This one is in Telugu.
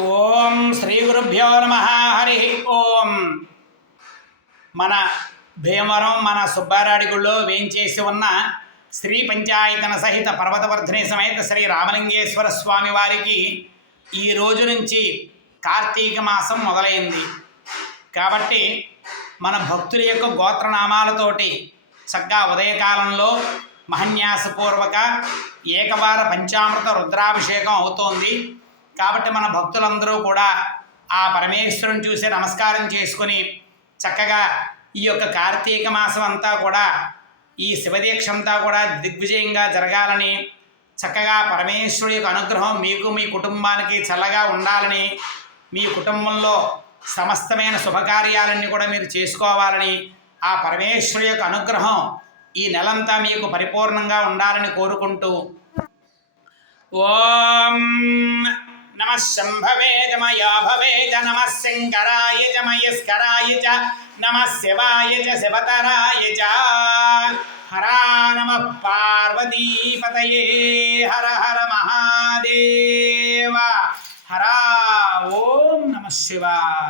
ఓం శ్రీ గురుభ్యో నమ. హరి ఓం. మన భీమవరం మన సుబ్బారాడి గుళ్ళో వేంచేసి ఉన్న శ్రీ పంచాయతన సహిత పర్వతవర్ధిని సమేత శ్రీ రామలింగేశ్వర స్వామి వారికి ఈ రోజు నుంచి కార్తీక మాసం మొదలైంది. కాబట్టి మన భక్తుల యొక్క గోత్రనామాలతోటి చక్కగా ఉదయకాలంలో మహన్యాసపూర్వక ఏకవార పంచామృత రుద్రాభిషేకం అవుతోంది. కాబట్టి మన భక్తులందరూ కూడా ఆ పరమేశ్వరుని చూసి నమస్కారం చేసుకుని చక్కగా ఈ యొక్క కార్తీక మాసం అంతా కూడా ఈ శివదీక్ష అంతా కూడా దిగ్విజయంగా జరగాలని, చక్కగా పరమేశ్వరుడి యొక్క అనుగ్రహం మీకు మీ కుటుంబానికి చల్లగా ఉండాలని, మీ కుటుంబంలో సమస్తమైన శుభకార్యాలన్నీ కూడా మీరు చేసుకోవాలని, ఆ పరమేశ్వరుడి యొక్క అనుగ్రహం ఈ నెలంతా మీకు పరిపూర్ణంగా ఉండాలని కోరుకుంటూ ఓం నమః శంభవే జమయా భవే చ నమః శంకరాయ చ మయస్కరాయ చ నమః శివాయ చ శివతరాయ చ. హరా నమః పార్వతీపతయే. హర హర మహాదేవ. హర. ఓం నమః శివాయ.